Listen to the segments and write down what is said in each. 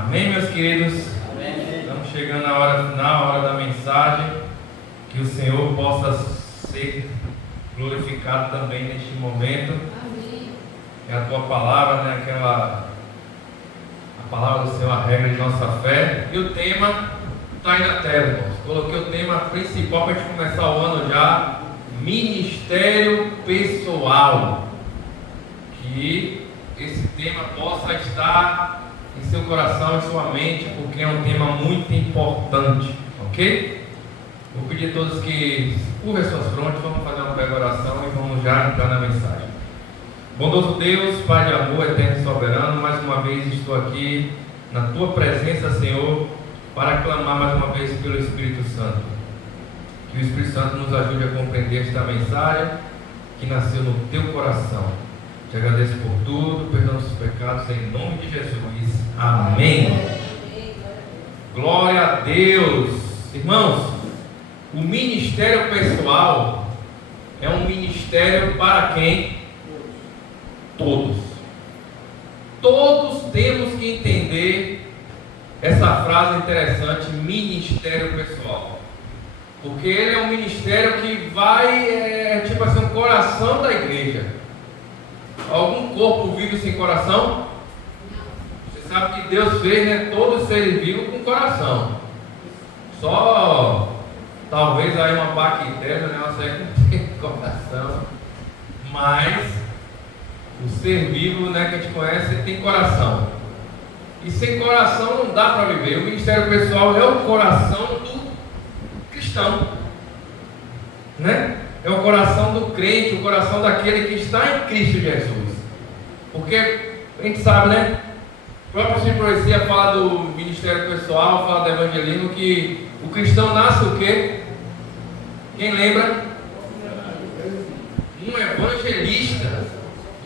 Amém, meus queridos? Amém. Estamos chegando na hora da mensagem. Que o Senhor possa ser glorificado também neste momento. Amém. É a tua palavra, né? A palavra do Senhor, a regra de nossa fé. E o tema está aí na tela, irmãos. Coloquei o tema principal para a gente começar o ano já: ministério pessoal. Que esse tema possa estar em seu coração e sua mente, porque é um tema muito importante, ok? Vou pedir a todos que curvem suas frontes, vamos fazer uma breve oração e vamos já entrar na mensagem. Bondoso Deus, Pai de amor, eterno e soberano, mais uma vez estou aqui na Tua presença, Senhor, para clamar mais uma vez pelo Espírito Santo. Que o Espírito Santo nos ajude a compreender esta mensagem que nasceu no Teu coração. Te agradeço por tudo, perdão os pecados, em nome de Jesus. Amém. Glória a Deus. Irmãos, o ministério pessoal é um ministério para quem? Todos. Todos temos que entender essa frase interessante, ministério pessoal. Porque ele é um ministério que vai, tipo assim, o coração da igreja. Algum corpo vive sem coração? Você sabe que Deus fez, né, todos os seres vivos com coração. Só talvez aí uma bactéria, né, ela sai com coração. Mas o ser vivo, né, que a gente conhece, tem coração. E sem coração não dá para viver. O ministério pessoal é o coração do cristão, né? É o coração do crente, o coração daquele que está em Cristo Jesus. Porque a gente sabe, né? O próprio Espírito de Profecia fala do ministério pessoal, fala do evangelismo, que o cristão nasce o quê? Quem lembra? Um evangelista.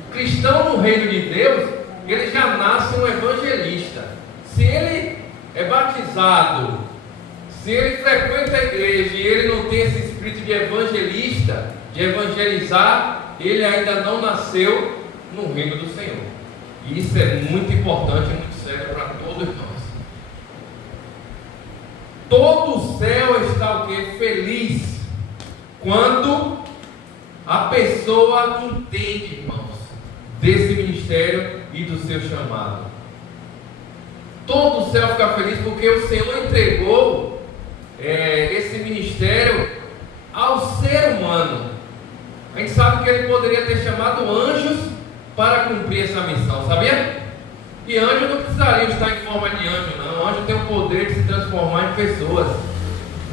O cristão no reino de Deus, ele já nasce um evangelista. Se ele é batizado, se ele frequenta a igreja e ele não tem esse espírito de evangelista, de evangelizar, ele ainda não nasceu no reino do Senhor. E isso é muito importante e muito sério para todos nós. Todo o céu está o quê? Feliz quando a pessoa entende, irmãos, desse ministério e do seu chamado. Todo o céu fica feliz porque o Senhor entregou esse ministério ao ser humano. A gente sabe que ele poderia ter chamado anjos para cumprir essa missão, sabia? E anjos não precisariam estar em forma de anjo, não. O anjo tem o poder de se transformar em pessoas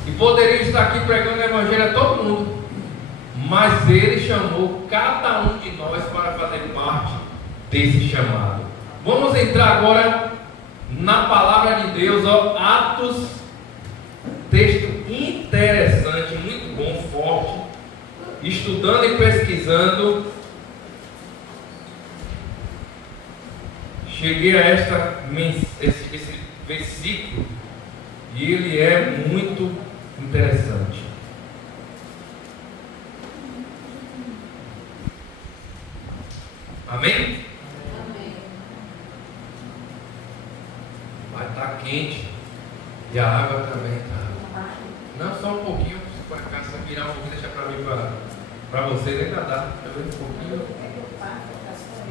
e poderiam estar aqui pregando o evangelho a todo mundo. Mas ele chamou cada um de nós para fazer parte desse chamado. Vamos entrar agora na palavra de Deus, ó, Atos. Texto interessante, muito bom, forte. Estudando e pesquisando, cheguei a esse versículo e ele é muito interessante. Amém? Amém. Vai estar quente e a água também está. Não, só um pouquinho, para cá, só virar um pouquinho, deixar para mim, para vocês ainda dá. Talvez um pouquinho.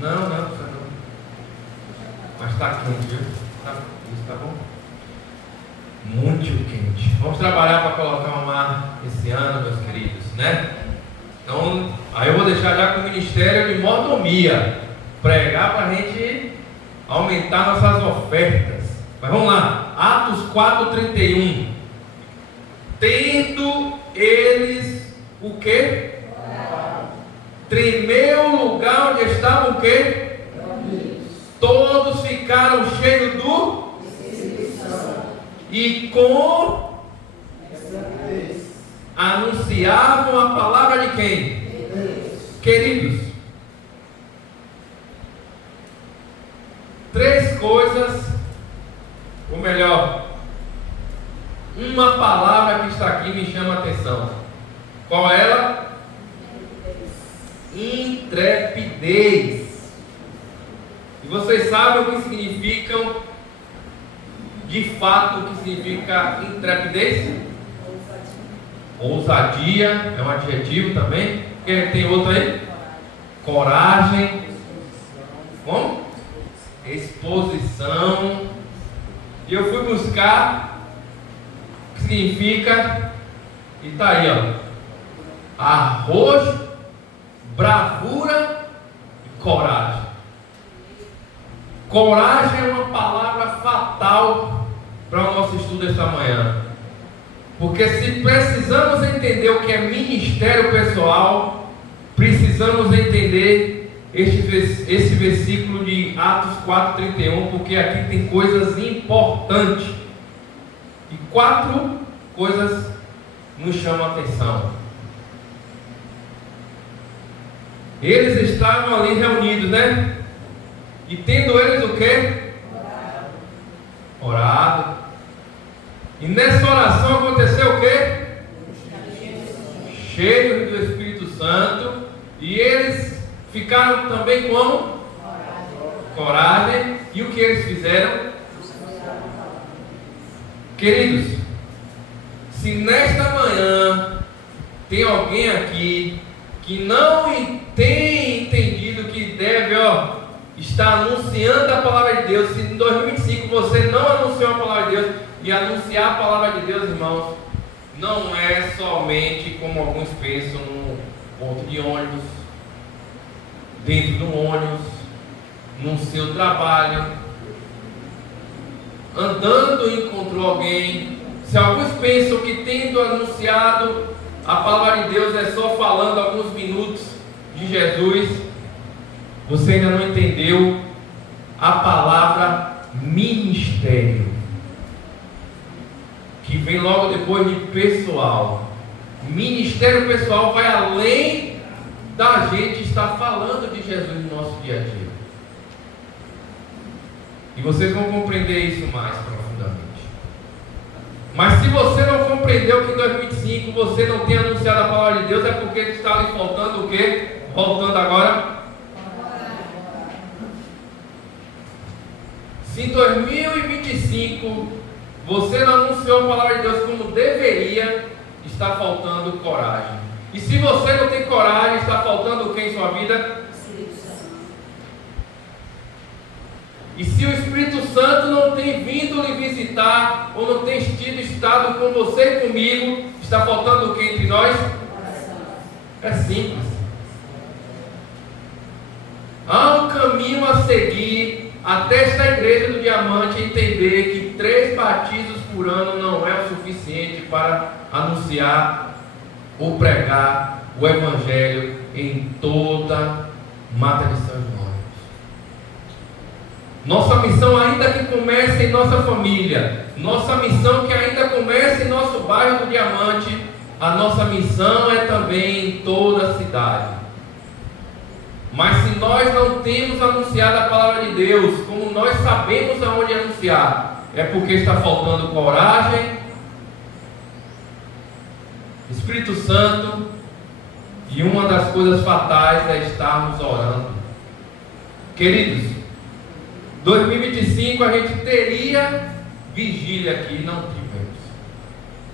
Não, precisa não. Mas está quente, viu? Isso tá bom? Muito quente. Vamos trabalhar para colocar um mar esse ano, meus queridos, né? Então, aí eu vou deixar já com o ministério de mordomia, pregar para a gente aumentar nossas ofertas. Mas vamos lá, Atos 4:31. Tendo eles o quê? Tremeu o lugar onde estavam o quê? Todos ficaram cheios do e com anunciavam a palavra de quem? Queridos, três coisas, ou melhor, uma palavra que está aqui me chama a atenção. Qual é ela? Intrepidez. E vocês sabem o que significam de fato, o que significa intrepidez? Ousadia, é um adjetivo também. Tem outro aí? Coragem. Como? Exposição. E eu fui buscar o que significa, e está aí, ó, arrojo, bravura e coragem. Coragem é uma palavra fatal para o nosso estudo esta manhã. Porque se precisamos entender o que é ministério pessoal, precisamos entender esse versículo de Atos 4:31, porque aqui tem coisas importantes. E 4 coisas nos chamam a atenção. Eles estavam ali reunidos, né? E tendo eles o quê? Orado. E nessa oração aconteceu o quê? Cheios do Espírito Santo. E eles ficaram também como? Coragem. E o que eles fizeram? Queridos, se nesta manhã tem alguém aqui que não tem entendido que deve, estar anunciando a palavra de Deus, se em 2025 você não anunciou a palavra de Deus, e anunciar a palavra de Deus, irmãos, não é somente como alguns pensam, num ponto de ônibus, dentro de um ônibus, no seu trabalho, andando encontrou alguém. Se alguns pensam que tendo anunciado a palavra de Deus é só falando alguns minutos de Jesus, você ainda não entendeu a palavra ministério, que vem logo depois de pessoal. Ministério pessoal vai além da gente estar falando de Jesus no nosso dia a dia. E vocês vão compreender isso mais profundamente. Mas se você não compreendeu que em 2025 você não tem anunciado a palavra de Deus, é porque está lhe faltando o quê? Voltando agora. Se em 2025 você não anunciou a palavra de Deus como deveria, está faltando coragem. E se você não tem coragem, está faltando o que em sua vida? E se o Espírito Santo não tem vindo lhe visitar, ou não tem tido estado com você e comigo, está faltando o que entre nós? É simples. Há um caminho a seguir até esta igreja do Diamante entender que 3 batismos por ano não é o suficiente para anunciar ou pregar o Evangelho em toda Mata de São João. Nossa missão ainda que comece em nossa família, nossa missão que ainda comece em nosso bairro do Diamante, a nossa missão é também em toda a cidade. Mas se nós não temos anunciado a palavra de Deus, como nós sabemos aonde anunciar, é porque está faltando coragem, Espírito Santo, e uma das coisas fatais é estarmos orando. Queridos, 2025 a gente teria vigília aqui, não tivemos.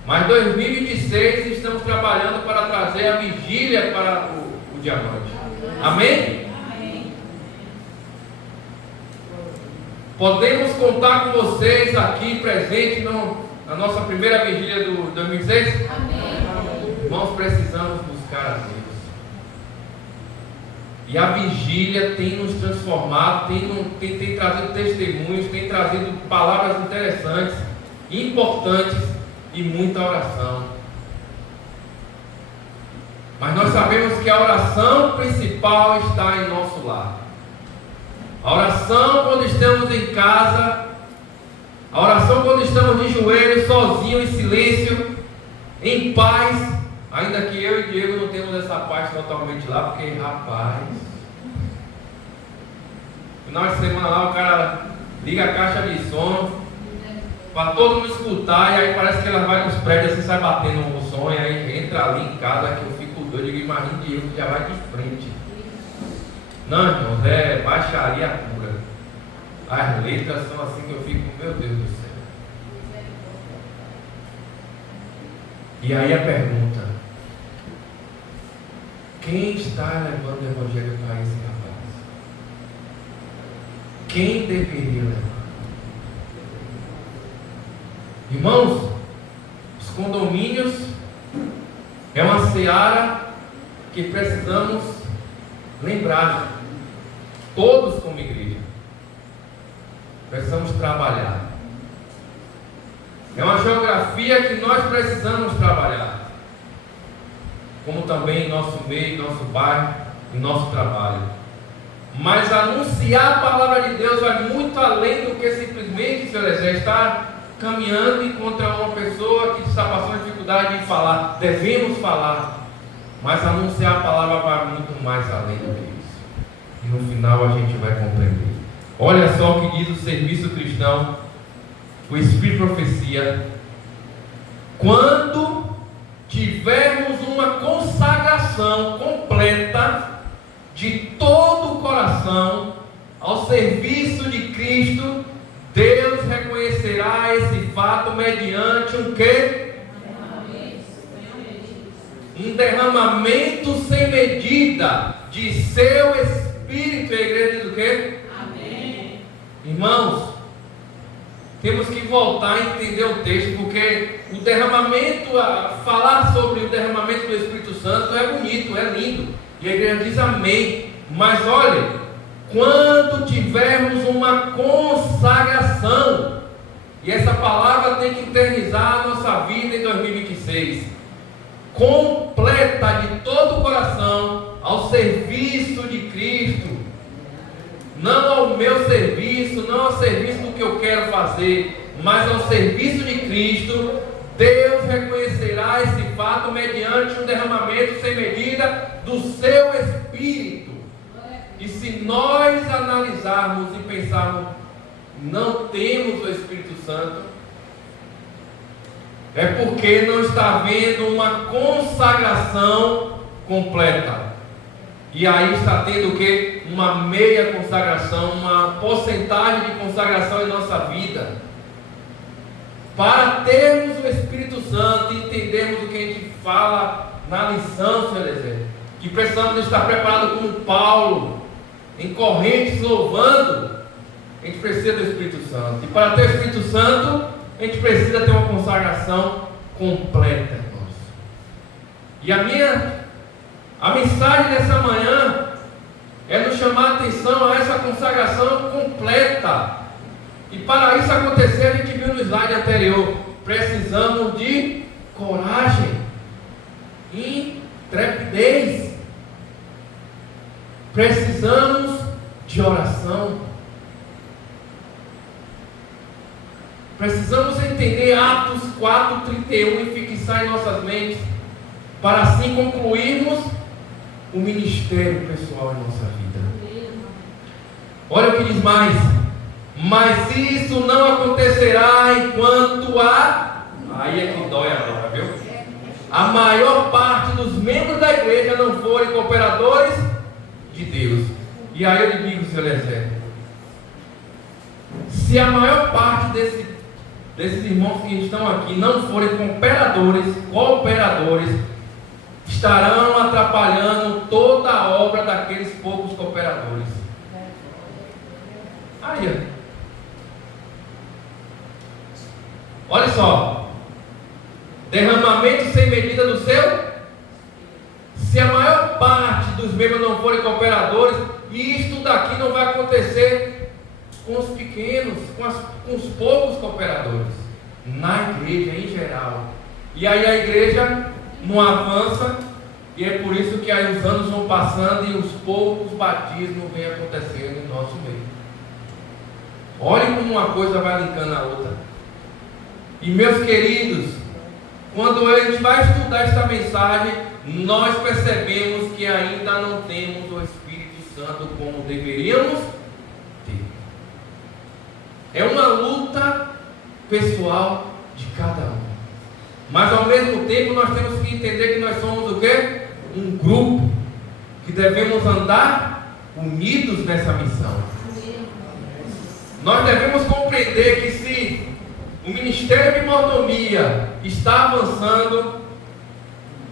Mas 2026 estamos trabalhando para trazer a vigília para o Diamante. Amém? Amém? Podemos contar com vocês aqui presentes na nossa primeira vigília do 2006? Amém. Irmãos, precisamos buscar a Deus. E a vigília tem nos transformado, tem trazido testemunhos, tem trazido palavras interessantes, importantes e muita oração. Mas nós sabemos que a oração principal está em nosso lar. A oração quando estamos em casa, a oração quando estamos de joelhos, sozinhos, em silêncio, em paz. Ainda que eu e Diego não temos essa paz totalmente lá, porque, rapaz, final de semana lá o cara liga a caixa de som para todo mundo escutar, e aí parece que ela vai nos prédios assim, sai batendo o som, e aí entra ali em casa que eu fico doido, e imagino Diego que já vai de frente. Não, irmãos, é baixaria pura. As letras são assim que eu fico, meu Deus do céu. E aí a pergunta: quem está levando o Evangelho para esse rapaz? Quem deveria levar? Irmãos, os condomínios é uma seara que precisamos lembrar, todos como igreja. Precisamos trabalhar. É uma geografia que nós precisamos trabalhar, como também em nosso meio, nosso bairro e nosso trabalho. Mas anunciar a palavra de Deus vai muito além do que simplesmente, Senhor Zé, estar caminhando e encontrar uma pessoa que está passando dificuldade de falar. Devemos falar, mas anunciar a palavra vai muito mais além do que isso. E no final a gente vai compreender. Olha só o que diz o serviço cristão, o Espírito de Profecia: quando tivermos uma consagração completa de todo o coração ao serviço de Cristo, Deus reconhecerá esse fato mediante um quê? Um derramamento sem medida de seu Espírito. E a igreja diz o quê? Amém. Irmãos, temos que voltar a entender o texto, porque o derramamento, falar sobre o derramamento do Espírito Santo é bonito, é lindo, e a igreja diz amém. Mas olha, quando tivermos uma consagração, e essa palavra tem que eternizar a nossa vida em 2026, completa de todo o coração ao serviço de Cristo, não ao meu serviço, não ao serviço do que eu quero fazer, mas ao serviço de Cristo, Deus reconhecerá esse fato mediante um derramamento sem medida do seu Espírito. E se nós analisarmos e pensarmos, não temos o Espírito Santo, é porque não está havendo uma consagração completa. E aí está tendo o quê? Uma meia consagração, uma porcentagem de consagração em nossa vida. Para termos o Espírito Santo e entendermos o que a gente fala na lição, Senhor Eliezer, que precisamos estar preparados como Paulo, em correntes louvando, a gente precisa do Espírito Santo. E para ter o Espírito Santo, a gente precisa ter uma consagração completa, irmãos. E a mensagem dessa manhã é nos chamar a atenção a essa consagração completa. E para isso acontecer, a gente viu no slide anterior, precisamos de coragem, intrepidez, precisamos de oração, precisamos entender Atos 4:31 e fixar em nossas mentes, para assim concluirmos o ministério pessoal em nossa vida. Olha o que diz mais: mas isso não acontecerá enquanto aí é que dói agora, viu? A maior parte dos membros da igreja não forem cooperadores de Deus. E aí eu lhe digo, Senhor Eliezer, se a maior parte desses irmãos que estão aqui não forem cooperadores, estarão atrapalhando toda a obra daqueles poucos cooperadores. Aí, olha só, derramamento sem medida do seu. Se a maior parte dos membros não forem cooperadores, e isto daqui não vai acontecer com os pequenos, com os poucos cooperadores, na igreja em geral. E aí a igreja não avança, e é por isso que aí os anos vão passando e os poucos batismos vêm acontecendo em nosso meio. Olhem como uma coisa vai linkando a outra. E meus queridos, quando a gente vai estudar esta mensagem, nós percebemos que ainda não temos o Espírito Santo como deveríamos ter. É uma luta pessoal de cada um. Mas ao mesmo tempo nós temos que entender que nós somos o quê? Um grupo que devemos andar unidos nessa missão. Nós devemos compreender que se o Ministério de Mordomia está avançando,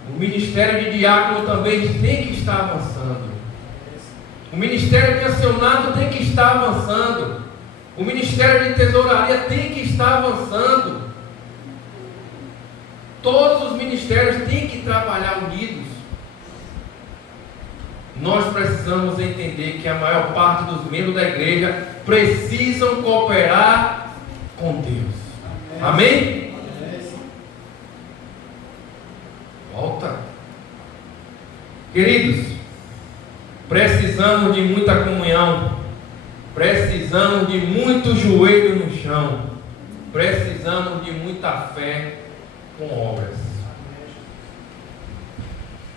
O ministério de diácono também tem que estar avançando. O ministério de acionado tem que estar avançando. O ministério de tesouraria tem que estar avançando. Todos os ministérios têm que trabalhar unidos. Nós precisamos entender que a maior parte dos membros da igreja precisam cooperar com Deus. Amém? Volta. Queridos, precisamos de muita comunhão. Precisamos de muito joelho no chão. Precisamos de muita fé com obras.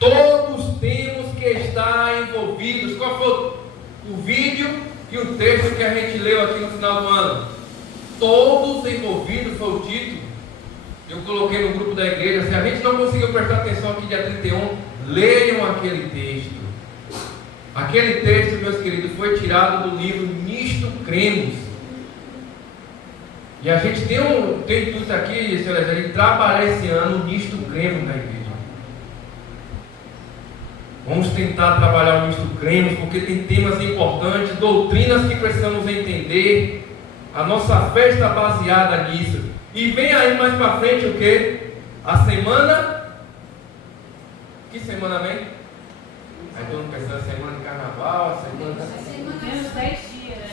Todos temos que estar envolvidos. Qual foi o vídeo e o texto que a gente leu aqui no final do ano? Todos envolvidos foi o título. Eu coloquei no grupo da igreja. Se a gente não conseguiu prestar atenção aqui dia 31, leiam aquele texto. Aquele texto, meus queridos, foi tirado do livro Nisto Cremos. E a gente tem intuito aqui, senhores, de trabalhar esse ano Nisto Cremos na igreja. Vamos tentar trabalhar o Nisto Cremos, porque tem temas importantes, doutrinas que precisamos entender. A nossa fé está baseada nisso. E vem aí mais para frente o que? A semana. Que semana vem? Aí todo mundo pensando, semana de carnaval, Menos 10 dias, né?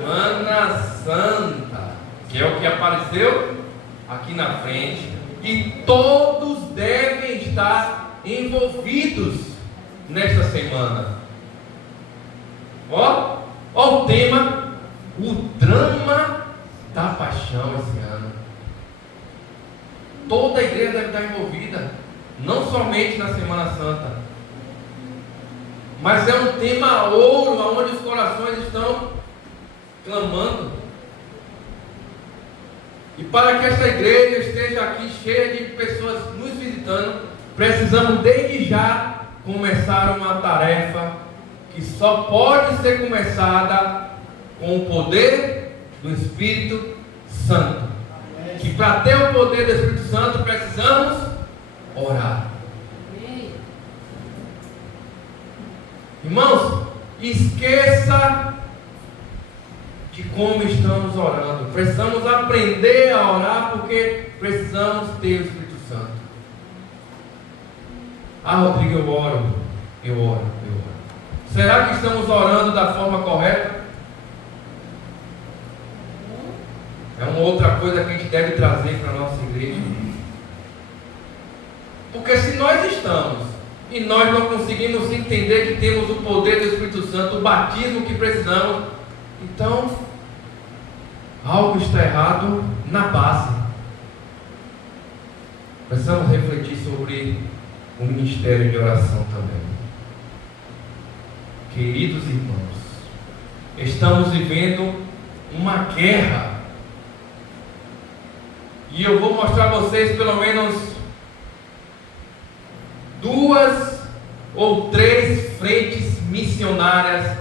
Semana Santa, que é o que apareceu aqui na frente. E todos devem estar envolvidos nesta semana. Ó o tema, o drama da paixão esse ano. Toda a igreja deve estar envolvida, não somente na Semana Santa. Mas é um tema ouro, onde os corações estão clamando. E para que esta igreja esteja aqui cheia de pessoas nos visitando, precisamos desde já começar uma tarefa que só pode ser começada com o poder do Espírito Santo. Que para ter o poder do Espírito Santo precisamos orar. Irmãos, esqueça de como estamos orando. Precisamos aprender a orar, porque precisamos ter o Espírito Santo. Ah, Rodrigo, eu oro. Será que estamos orando da forma correta? É uma outra coisa que a gente deve trazer para a nossa igreja. Porque se nós estamos e nós não conseguimos entender que temos o poder do Espírito Santo, o batismo que precisamos, então algo está errado na base. Precisamos refletir sobre o ministério de oração também. Queridos irmãos, estamos vivendo uma guerra. E eu vou mostrar a vocês pelo menos 2 ou 3 frentes missionárias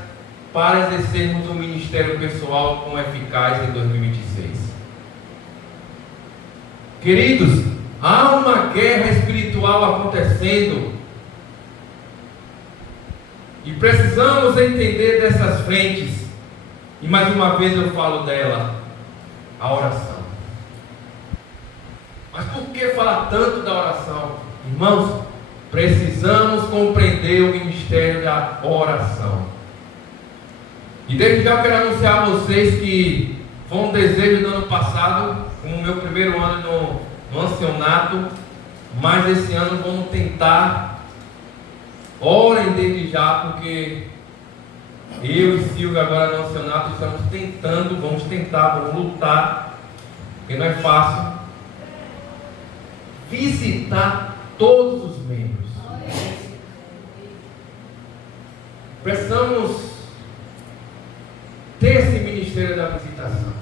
para exercermos um ministério pessoal com eficácia em 2026. Queridos, há uma guerra espiritual acontecendo e precisamos entender dessas frentes. E mais uma vez eu falo dela, a oração. Mas por que falar tanto da oração? Irmãos, precisamos compreender o ministério da oração. E desde já eu quero anunciar a vocês que foi um desejo do ano passado, como o meu primeiro ano no ancianato, mas esse ano vamos tentar, orem desde já, porque eu e Silvia agora no ancianato estamos tentando, vamos lutar, porque não é fácil, visitar todos os membros. Precisamos ter esse ministério da visitação.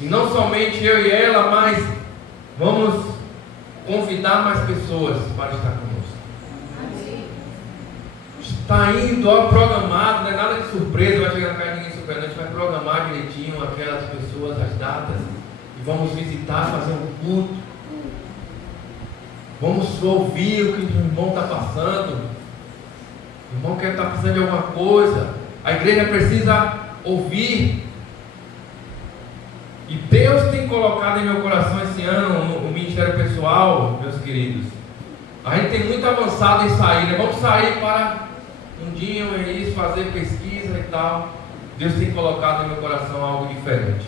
E não somente eu e ela, mas vamos convidar mais pessoas para estar conosco. Está indo ao programado, não é nada de surpresa, vai chegar na casa de ninguém surpreendente, a gente vai programar direitinho aquelas pessoas, as datas, e vamos visitar, fazer um culto. Vamos ouvir o que o irmão está passando. O irmão quer estar precisando de alguma coisa. A igreja precisa ouvir. E Deus tem colocado em meu coração esse ano o ministério pessoal, meus queridos. A gente tem muito avançado em sair, né? Vamos sair para um dia, fazer pesquisa e tal. Deus tem colocado em meu coração algo diferente.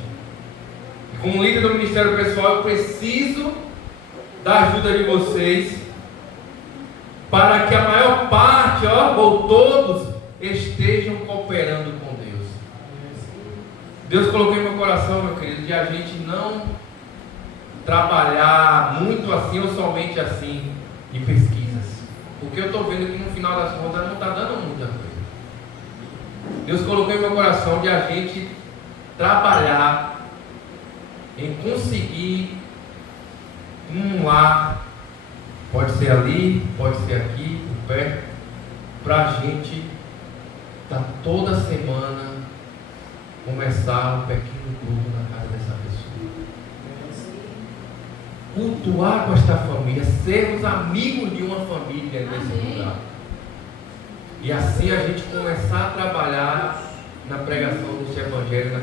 E como líder do ministério pessoal, eu preciso da ajuda de vocês para que a maior parte, ou todos, estejam cooperando com Deus. Deus colocou em meu coração, meu querido, de a gente não trabalhar muito assim ou somente assim em pesquisas, porque eu estou vendo que no final das contas não está dando muita coisa. Deus colocou em meu coração de a gente trabalhar em conseguir um lar, pode ser ali, pode ser aqui, por perto, para a gente estar toda semana começar um pequeno grupo na casa dessa pessoa. Cultuar com esta família, sermos amigos de uma família nesse lugar. E assim a gente começar a trabalhar na pregação do Evangelho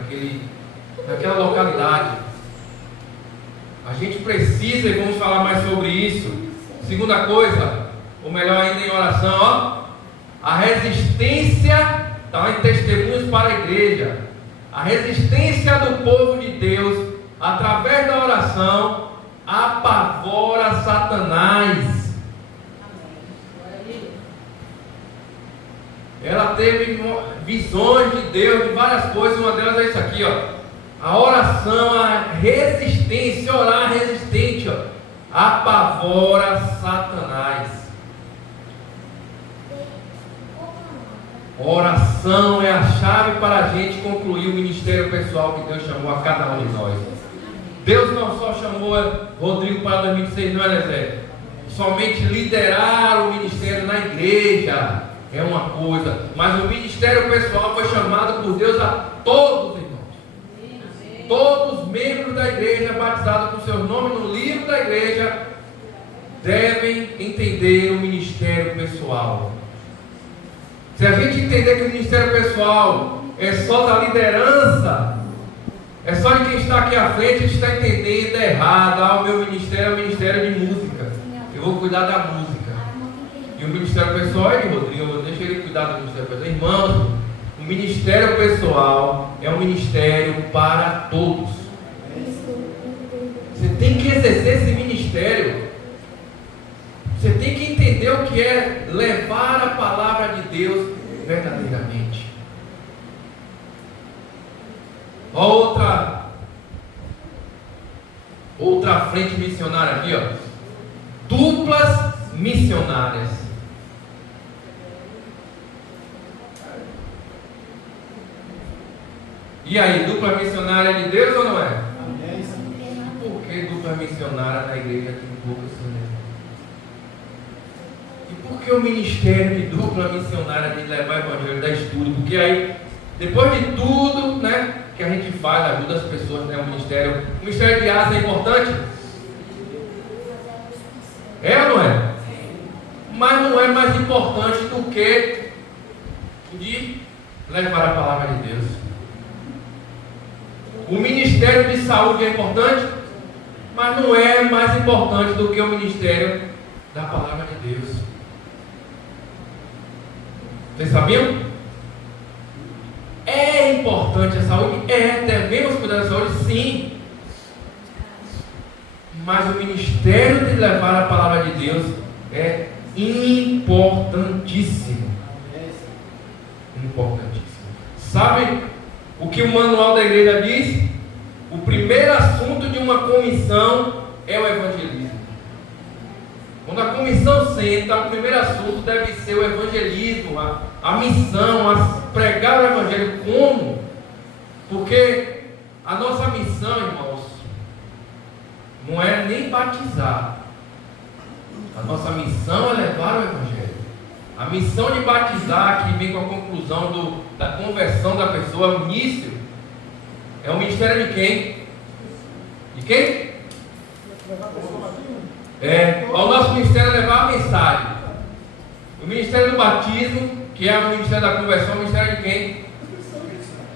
naquela localidade. A gente precisa, e vamos falar mais sobre isso. Segunda coisa, ou melhor ainda em oração, a resistência, está em testemunhos para a igreja. A resistência do povo de Deus, através da oração, apavora Satanás. Ela teve visões de Deus, de várias coisas, uma delas é isso aqui, a oração, a resistência, orar resistente, apavora Satanás. Oração é a chave para a gente concluir o ministério pessoal que Deus chamou a cada um de nós. Deus não só chamou Rodrigo para 2026, não é, Zé? Somente liderar o ministério na igreja é uma coisa, mas o ministério pessoal foi chamado por Deus a todos, irmãos. Todos os membros da igreja batizados com seus nomes no livro da igreja devem entender o ministério pessoal. Se a gente entender que o ministério pessoal é só da liderança, é só de quem está aqui à frente, a gente está entendendo errado. O meu ministério é o ministério de música, eu vou cuidar da música. E o ministério pessoal é de Rodrigo, deixa ele cuidar do ministério pessoal. Irmãos, o ministério pessoal é um ministério para todos. Você tem que exercer esse ministério. Você tem que entender o que é levar a palavra de Deus verdadeiramente. Outra frente missionária aqui, duplas missionárias. E aí, dupla missionária é de Deus ou não é? Por que dupla missionária na igreja tem poucas mulheres? E por que o ministério de dupla missionária de levar o evangelho da estudo? Porque aí, depois de tudo, né, que a gente faz, ajuda as pessoas, né, o ministério de asa é importante? É ou não é? Mas não é mais importante do que de levar a palavra de Deus. O ministério de saúde é importante, mas não é mais importante do que o ministério da palavra de Deus. Vocês sabiam? É importante a saúde? Devemos cuidar da saúde? Sim. Mas o ministério de levar a palavra de Deus é importantíssimo. Importantíssimo. Sabe o que o manual da igreja diz? O primeiro assunto de uma comissão é o evangelismo. Quando a comissão senta, o primeiro assunto deve ser o evangelismo, a missão, a pregar o evangelho. Como? Porque a nossa missão, irmãos, não é nem batizar. A nossa missão é levar o evangelho. A missão de batizar, que vem com a conclusão da conversão da pessoa, o início, é o ministério de quem? De quem? O nosso ministério é levar a mensagem. O ministério do batismo, que é o ministério da conversão, é o ministério de quem?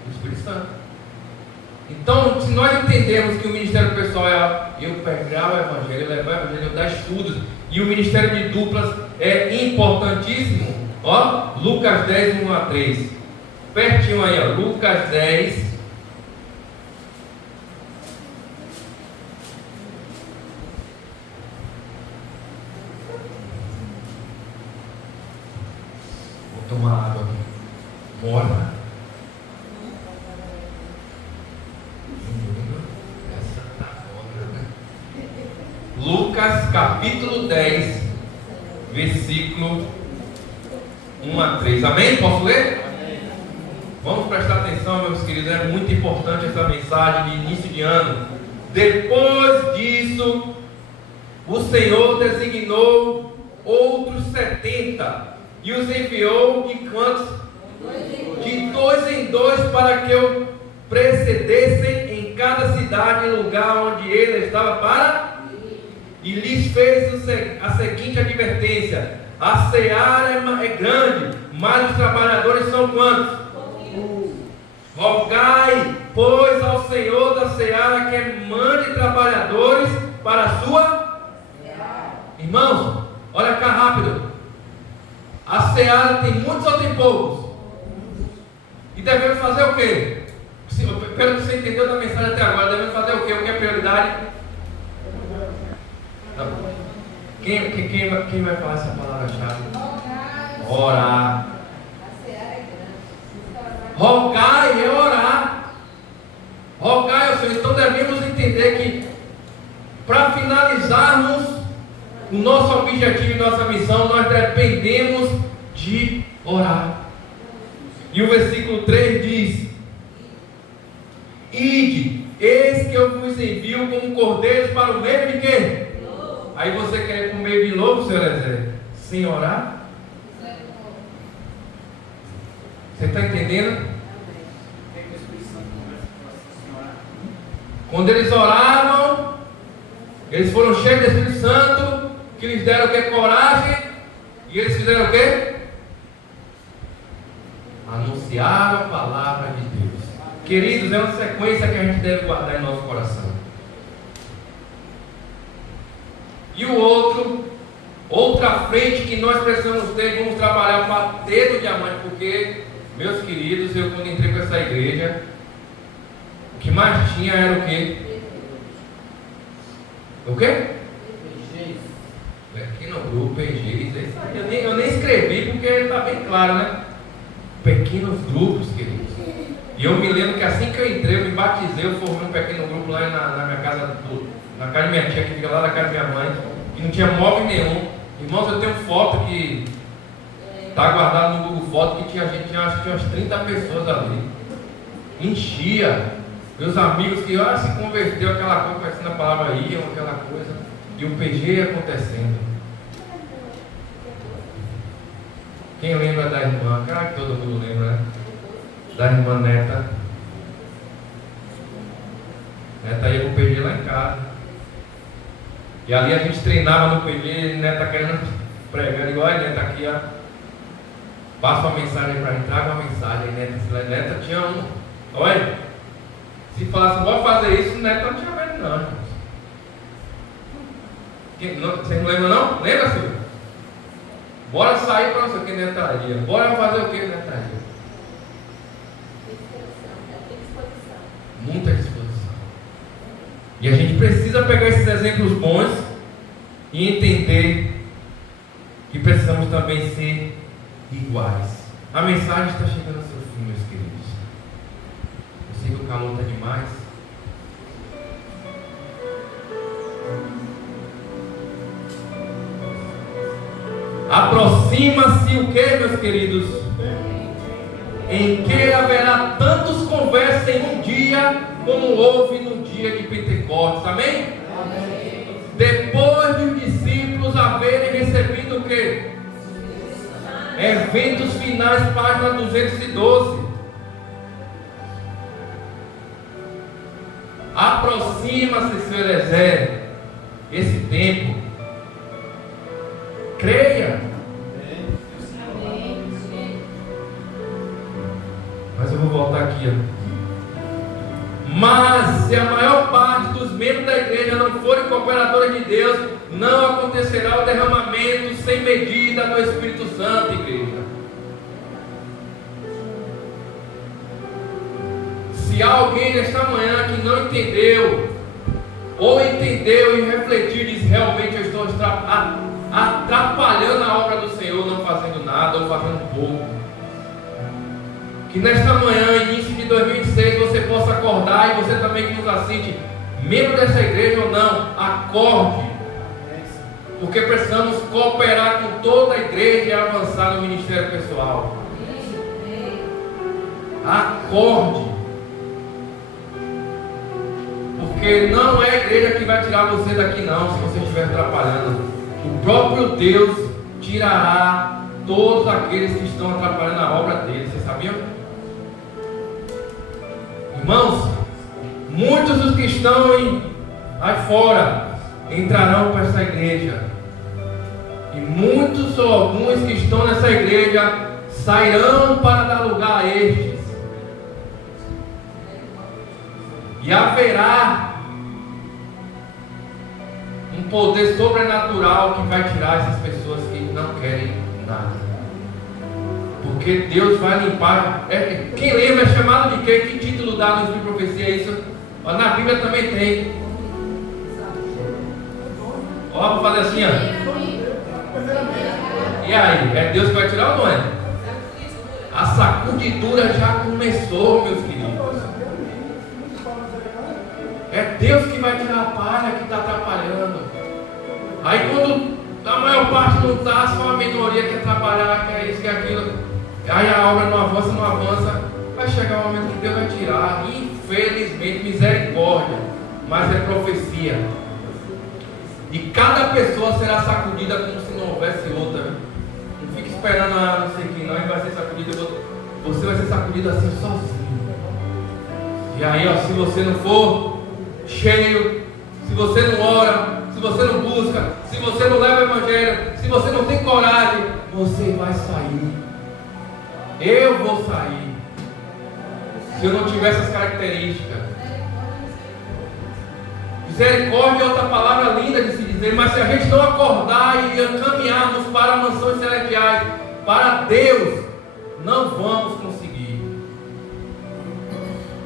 Do Espírito Santo. Então, se nós entendemos que o ministério pessoal é eu pregar o evangelho, levar o evangelho, eu dar estudos, e o ministério de duplas é importantíssimo. Lucas 10, 1 a 3. Pertinho aí, Lucas 10. Vou tomar água aqui. Morna. Essa tá morna. Lucas capítulo 10, versículo 1 a 3. Amém? Posso ler? Amém. Vamos prestar atenção, meus queridos. É muito importante essa mensagem de início de ano. Depois disso, o Senhor designou outros 70 e os enviou de quantos? De 2 em 2 para que o precedessem em cada cidade e lugar onde ele estava para. E lhes fez a seguinte advertência: a seara é grande, mas os trabalhadores são quantos? Rogai, pois, ao Senhor da seara que mande trabalhadores para a sua seara. Irmãos, olha cá rápido. A seara tem muitos ou tem poucos? E devemos fazer o quê? Pelo que você entendeu da mensagem até agora, devemos fazer o quê? O que é prioridade? Quem vai falar essa palavra-chave? Orar. Rogai é orar. Rogai ao Senhor. Então devemos entender que para finalizarmos o nosso objetivo e nossa missão, nós dependemos de orar. E o versículo 3 diz: Ide, eis que eu vos envio como cordeiros para o meio de quê? Aí você quer ir para o meio de lobo, seu Eliezer, sem orar? Você está entendendo? Quando eles oravam, eles foram cheios do Espírito Santo, que lhes deram o que? Coragem. E eles fizeram o quê? Anunciaram a palavra de Deus. Queridos, é uma sequência que a gente deve guardar em nosso coração. E o outra frente que nós precisamos ter, vamos trabalhar para ter o diamante, porque, meus queridos, eu quando entrei para essa igreja, o que mais tinha era o quê? O quê? Aqui no grupo, PGs, eu nem escrevi porque está bem claro, né? Pequenos grupos, queridos. E eu me lembro que assim que eu entrei, eu me batizei, eu formei um pequeno grupo lá na minha casa, na casa de minha tia, que fica lá na casa de minha mãe, que não tinha móvel nenhum. Irmãos, eu tenho foto que está guardada no Google Foto, que acho que tinha umas 30 pessoas ali. Enchia. Meus amigos que se converteu, aquela coisa, conhecendo a palavra aí, aquela coisa. E o PG acontecendo. Quem lembra da irmã? Cara, que todo mundo lembra, né? Da irmã Neta. Neta ia pro PG lá em casa. E ali a gente treinava no PG, Neta querendo pregar, igual a Neta aqui, ó. Passa uma mensagem para entrar, uma mensagem. Neta tinha um. Olha, se falasse, bora fazer isso, Neta não tinha medo, não. Vocês não lembram, não? Lembra, Silvio? Bora sair para não sei o que, Netaria. Bora fazer o que, Netaria? Muita disposição. E a gente precisa pegar esses exemplos bons e entender que precisamos também ser iguais. A mensagem está chegando ao seu fim, meus queridos. Eu sei que o calor está demais. Aproxima-se o que, meus queridos? Em que haverá tantos conversas em um dia como houve no dia de Pentecostes. Amém? Amém. Depois dos discípulos haverem recebido o que? Eventos finais, página 212. Aproxima-se, seu Eliezer, esse tempo. Creia. Mas eu vou voltar aqui, ó. Mas se a maior parte dos membros da igreja não forem cooperadores de Deus, não acontecerá o derramamento sem medida do Espírito Santo, igreja. Se há alguém nesta manhã que não entendeu, ou entendeu e refletir, diz: realmente eu estou atrapalhando a obra do Senhor, não fazendo nada ou fazendo pouco. Que nesta manhã, início de 2026, você possa acordar, e você também que nos assiste, membro dessa igreja ou não, acorde. Porque precisamos cooperar com toda a igreja e avançar no ministério pessoal. Acorde. Porque não é a igreja que vai tirar você daqui não, se você estiver atrapalhando. O próprio Deus tirará todos aqueles que estão atrapalhando a obra dele. Vocês sabiam? Irmãos, muitos dos que estão aí fora entrarão para essa igreja. E muitos ou alguns que estão nessa igreja sairão para dar lugar a estes. E haverá um poder sobrenatural que vai tirar essas pessoas que não querem nada. Porque Deus vai limpar. Quem lembra é chamado de quê? Que título dá no livro de profecia isso? Na Bíblia também tem. Ó, vou fazer assim, ó. E aí, é Deus que vai tirar ou não é? A sacudidura já começou, meus queridos. É Deus que vai tirar a palha que está atrapalhando. Aí quando a maior parte não está, só a minoria quer atrapalhar, que é isso, que é aquilo. Aí a obra não avança. Vai chegar o momento que Deus vai tirar. Infelizmente, misericórdia. Mas é profecia. E cada pessoa será sacudida como se não houvesse outra. Não fique esperando não sei quem não, e vai ser sacudido. Você vai ser sacudido assim sozinho. E aí, ó, se você não for cheio, se você não ora, se você não busca, se você não leva o evangelho, se você não tem coragem, você vai sair. Eu vou sair. Se eu não tiver essas características. Misericórdia é outra palavra linda de se dizer, mas se a gente não acordar e caminharmos para mansões celestiais, para Deus, não vamos conseguir.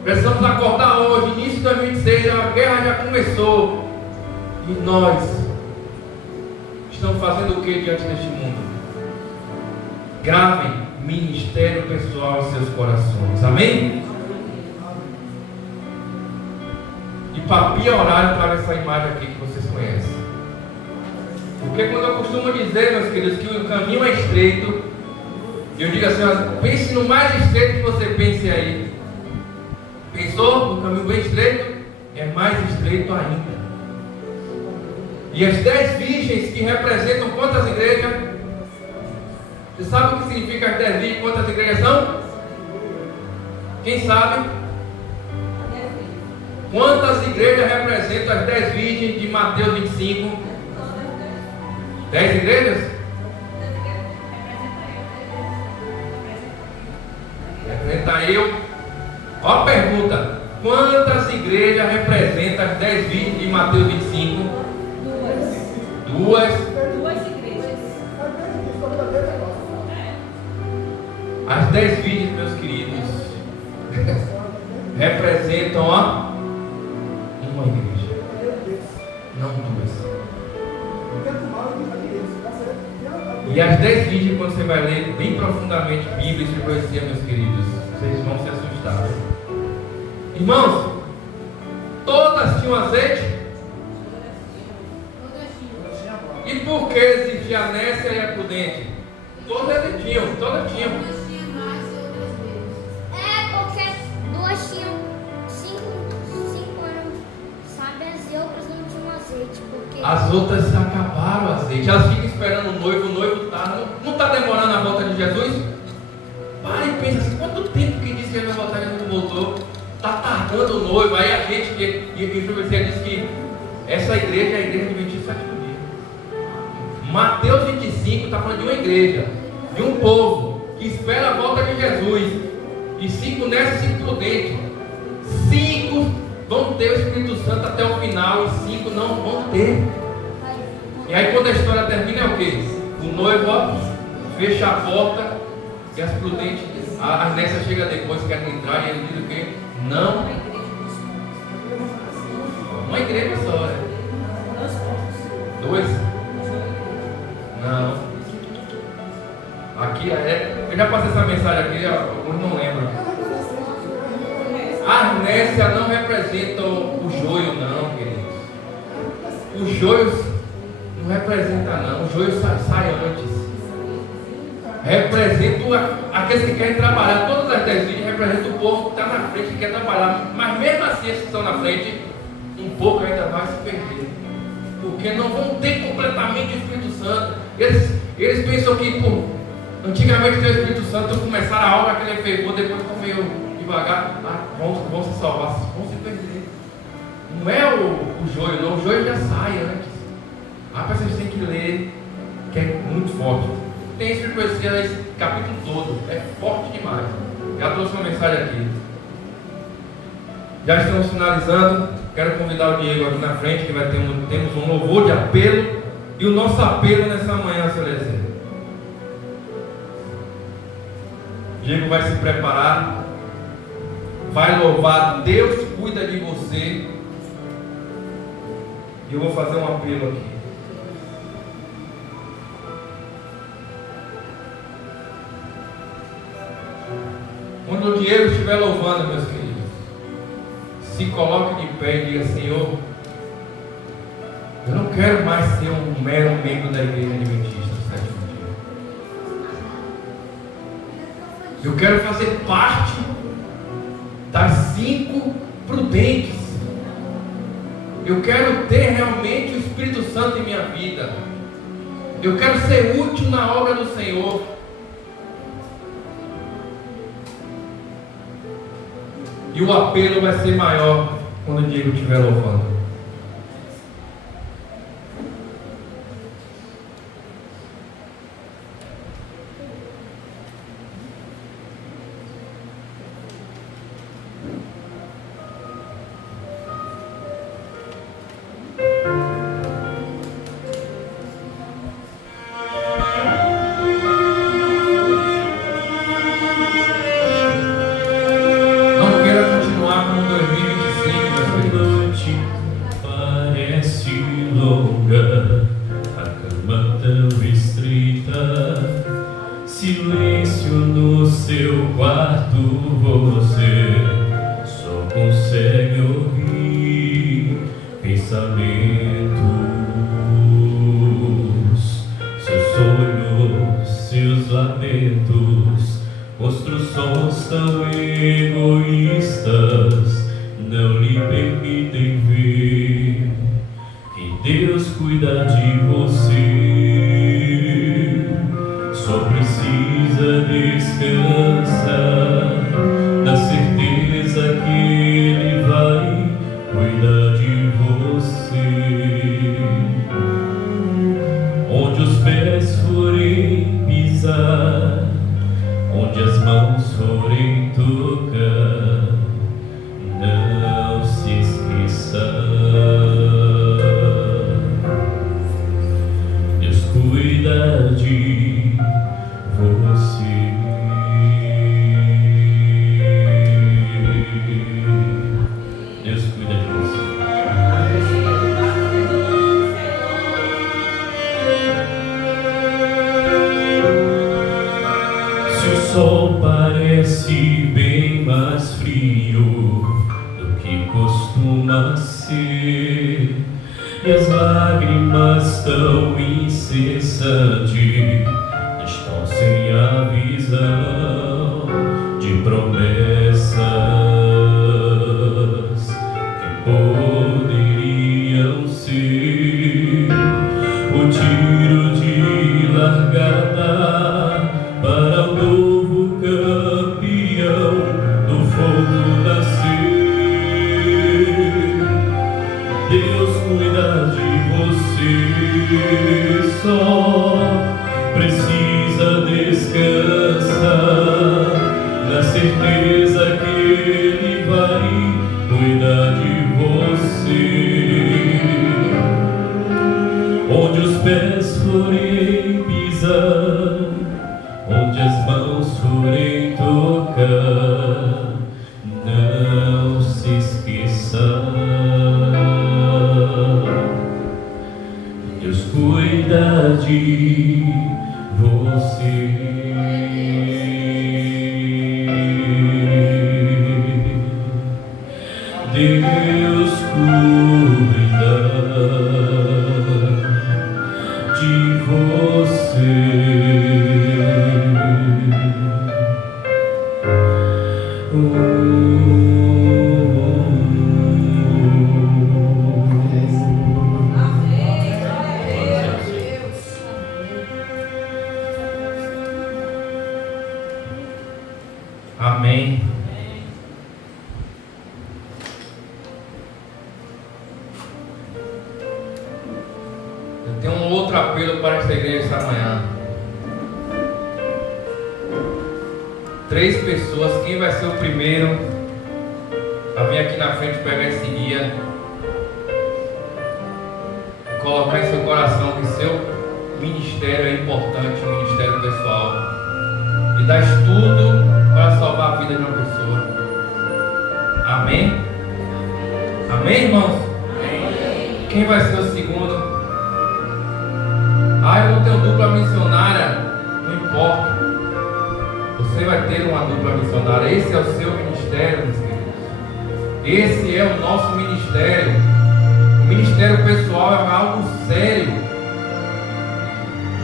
Precisamos acordar hoje, início de 2026, a guerra já começou. E nós estamos fazendo o que diante deste mundo? Gravem ministério pessoal em seus corações. Amém? E para piorar, eu trago essa imagem aqui que vocês conhecem. Porque quando eu costumo dizer, meus queridos, que o caminho é estreito, eu digo assim, pense no mais estreito que você pense aí. Pensou no caminho bem estreito? É mais estreito ainda. E as 10 virgens que representam quantas igrejas? Você sabe o que significa as 10 virgens? Quantas igrejas são? Quem sabe? Quantas igrejas representam as 10 virgens de Mateus 25? 10 igrejas? Representa eu. Ó a pergunta: quantas igrejas representam as 10 virgens de Mateus 25? Duas igrejas. As 10 virgens, meus queridos, representam uma igreja, não duas. E as 10 virgens, quando você vai ler bem profundamente Bíblia e profecia, meus queridos, vocês vão se assustar. Irmãos, todas tinham azeite? E por que existia a Nécia e a Prudente? Todas tinham. É porque duas tinham 5 anos sábias e outras não tinham azeite. Porque As outras acabaram o azeite. Elas ficam esperando o noivo está. Não está demorando a volta de Jesus? Para e pensa assim, quanto tempo que diz que ele vai voltar e não voltou? Está tardando o noivo. Aí a gente, e o professor diz que essa igreja é a igreja de 27 dias. Mateus 25 5 está falando de uma igreja, de um povo que espera a volta de Jesus. E 5 nessa, 5 prudentes. 5 vão ter o Espírito Santo até o final e 5 não vão ter. E aí quando a história termina é o quê? O noivo fecha a porta e as prudentes, as nessas chegam depois, querem entrar e ele diz o quê? Não. Uma igreja só, né? 2? Não. Aqui eu já passei essa mensagem aqui, alguns não lembram. A Arnésia não representa o joio, não, queridos. O joio não representa, não. O joio sai antes. Representa aqueles que querem trabalhar. Todas as 10 vídeos representam o povo que está na frente, que quer trabalhar. Mas mesmo assim, esses que estão na frente, um pouco ainda vai se perder. Porque não vão ter completamente o Espírito Santo. Eles pensam que, antigamente tem o Espírito Santo, começaram a obra, aquele fervor, depois estão meio devagar, vão se salvar, vão se perder. Não é o joio, não. O joio já sai antes. Mas vocês têm que ler, que é muito forte. Tem esse capítulo todo, é forte demais. Já trouxe uma mensagem aqui. Já estamos finalizando. Quero convidar o Diego aqui na frente, que temos um louvor de apelo. E o nosso apelo nessa manhã, seu Eliezer. Diego vai se preparar, vai louvar. Deus cuida de você. E eu vou fazer um apelo aqui. Quando o Diego estiver louvando, meus queridos, se coloque de pé e diga: Senhor, eu não quero mais ser um mero membro da igreja adventista do sétimo dia. Eu quero fazer parte das 5 prudentes. Eu quero ter realmente o Espírito Santo em minha vida. Eu quero ser útil na obra do Senhor. E o apelo vai ser maior quando o Diego estiver louvando. Deus cuida de você, só de você. Deus cuida de você. Amém. Eu tenho um outro apelo para esta igreja esta manhã. 3 pessoas. Quem vai ser o primeiro a vir aqui na frente pegar esse guia e colocar em seu coração que seu ministério é importante, um ministério pessoal, e dar estudo para salvar a vida de uma pessoa. Amém? Amém, irmãos? Amém. Quem vai ser o segundo? Eu não tenho dupla missionária. Não importa. Você vai ter uma dupla missionária. Esse é o seu ministério, meus queridos. Esse é o nosso ministério. O ministério pessoal é algo sério.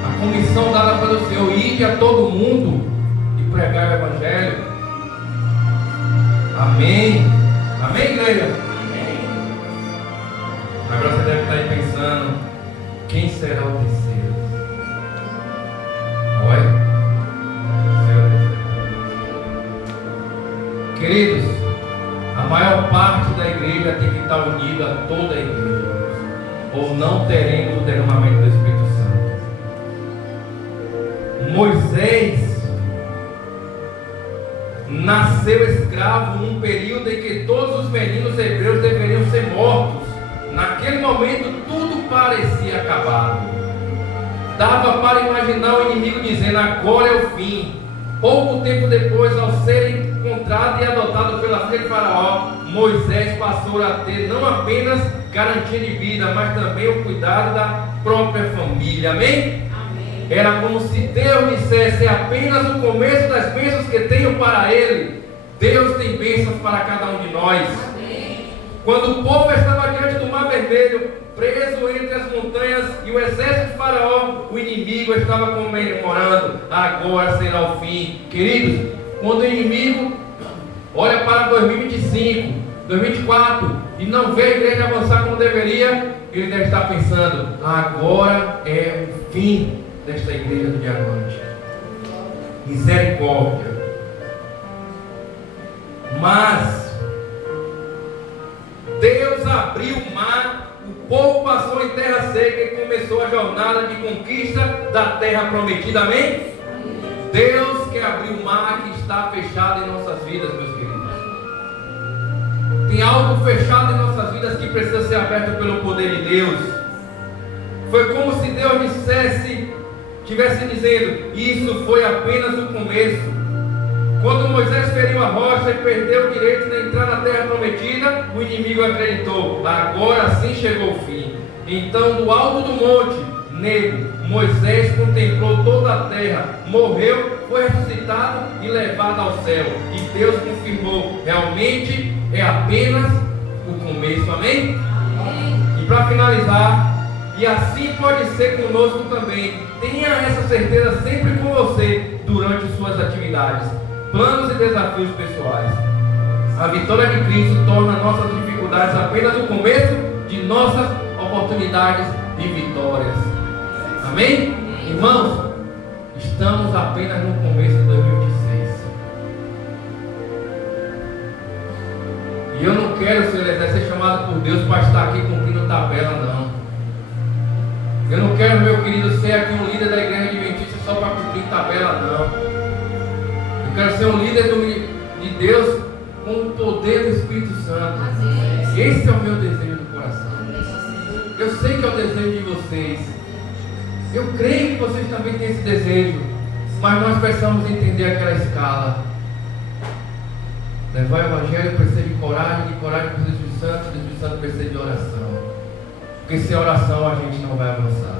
A comissão dada pelo Senhor: ide a todo mundo e pregar o Evangelho. Amém. Amém, igreja? Amém. Agora você deve estar aí pensando: quem será o terceiro? Olha. Queridos, a maior parte da igreja tem que estar unida a toda a igreja, ou não teremos o derramamento do Espírito Santo. Moisés nasceu escravo num período em que todos os meninos hebreus deveriam ser mortos. Naquele momento tudo parecia acabado. Dava para imaginar o inimigo dizendo: agora é o fim. Pouco tempo depois, ao ser encontrado e adotado pela filha de Faraó, Moisés passou a ter não apenas garantia de vida, mas também o cuidado da própria família. Amém? Amém. Era como se Deus dissesse: é apenas o começo das bênçãos que tenho para ele. Deus tem bênçãos para cada um de nós. Amém. Quando o povo estava diante do Mar Vermelho, preso entre as montanhas, e o exército de Faraó, o inimigo estava comemorando: agora será o fim. Queridos, quando o inimigo olha para 2025, 2024 e não vê a igreja avançar como deveria, ele deve estar pensando: agora é o fim desta igreja do diamante. Misericórdia. Mas Deus abriu o mar, o povo passou em terra seca e começou a jornada de conquista da terra prometida. Amém? Deus quer abrir o mar que está fechado em nossas vidas, meus queridos. Tem algo fechado em nossas vidas que precisa ser aberto pelo poder de Deus. Foi como se Deus estivesse dizendo: isso foi apenas o começo. Quando Moisés feriu a rocha e perdeu o direito de entrar na terra prometida, o inimigo acreditou: agora sim chegou o fim. Então, do alto do monte negro, Moisés contemplou toda a terra, morreu, foi ressuscitado e levado ao céu. E Deus confirmou: realmente é apenas o começo. Amém? Amém. E para finalizar, e assim pode ser conosco também. Tenha essa certeza sempre com você durante suas atividades, planos e desafios pessoais. A vitória de Cristo torna nossas dificuldades apenas o começo de nossas oportunidades e vitórias. Amém? Irmãos, estamos apenas no começo de 2026. E eu não quero, Senhor, ser chamado por Deus para estar aqui cumprindo tabela, não. Eu não quero, meu querido, ser aqui um líder da igreja adventista só para cumprir tabela, não. Eu quero ser um líder de Deus com o poder do Espírito Santo. Esse é o meu desejo do coração. Eu sei que é o desejo de vocês. Eu creio que vocês também têm esse desejo. Mas nós precisamos entender aquela escala. Levar o Evangelho precisa de coragem precisa do Espírito Santo, do Espírito Santo precisa de oração. Porque sem oração a gente não vai avançar.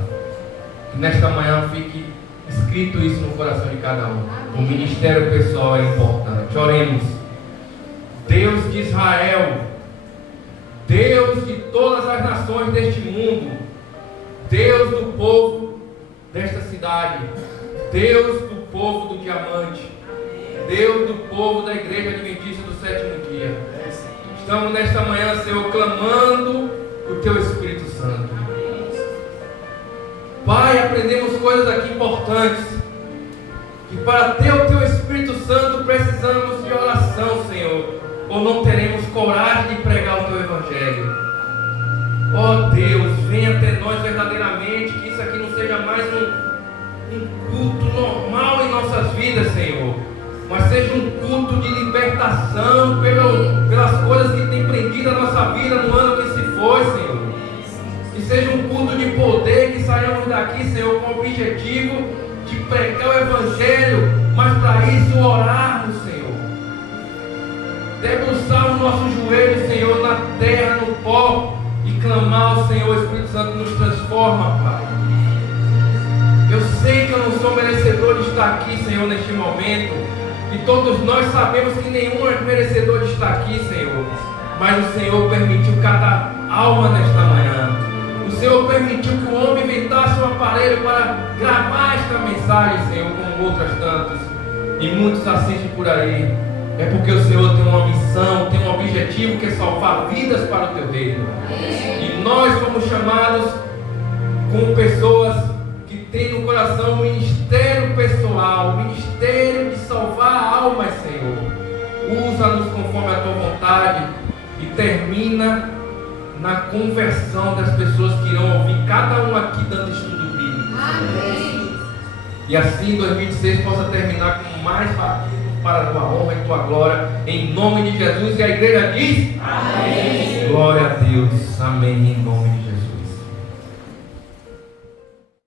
Que nesta manhã fique escrito isso no coração de cada um. O ministério pessoal é importante. Oremos. Deus de Israel, Deus de todas as nações deste mundo, Deus do povo desta cidade, Deus do povo do diamante, Deus do povo da igreja adventista do sétimo dia. Estamos nesta manhã, Senhor, clamando o Teu Espírito Santo. Pai, aprendemos coisas aqui importantes. Que para ter o Teu Espírito Santo precisamos de oração, Senhor, ou não teremos coragem de pregar o Teu Evangelho. Ó Deus, venha até nós verdadeiramente, que isso aqui não seja mais um culto normal em nossas vidas, Senhor, mas seja um culto de libertação pelas coisas que tem prendido a nossa vida no ano que se foi, Senhor. Que seja um culto de poder, que saiamos daqui, Senhor, com o objetivo de pregar o Evangelho, mas para isso orarmos, Senhor. Debruçar os nossos joelhos, Senhor, na terra, no pó, e clamar ao Senhor. O Espírito Santo nos transforma, Pai. Eu sei que eu não sou merecedor de estar aqui, Senhor, neste momento, e todos nós sabemos que nenhum é merecedor de estar aqui, Senhor, mas o Senhor permitiu cada alma nesta manhã. O Senhor permitiu que o homem inventasse um aparelho para gravar esta mensagem, Senhor, como outras tantas, e muitos assistem por aí. É porque o Senhor tem uma missão, tem um objetivo, que é salvar vidas para o Teu reino. E nós fomos chamados como pessoas que têm no coração um ministério pessoal, um ministério de salvar almas, Senhor. Usa-nos conforme a Tua vontade e termina na conversão das pessoas que irão ouvir, cada um aqui dando estudo bíblico. Amém. E assim 2016 possa terminar com mais batismos para a Tua honra e Tua glória, em nome de Jesus. E a igreja diz: amém. Glória a Deus. Amém. Em nome de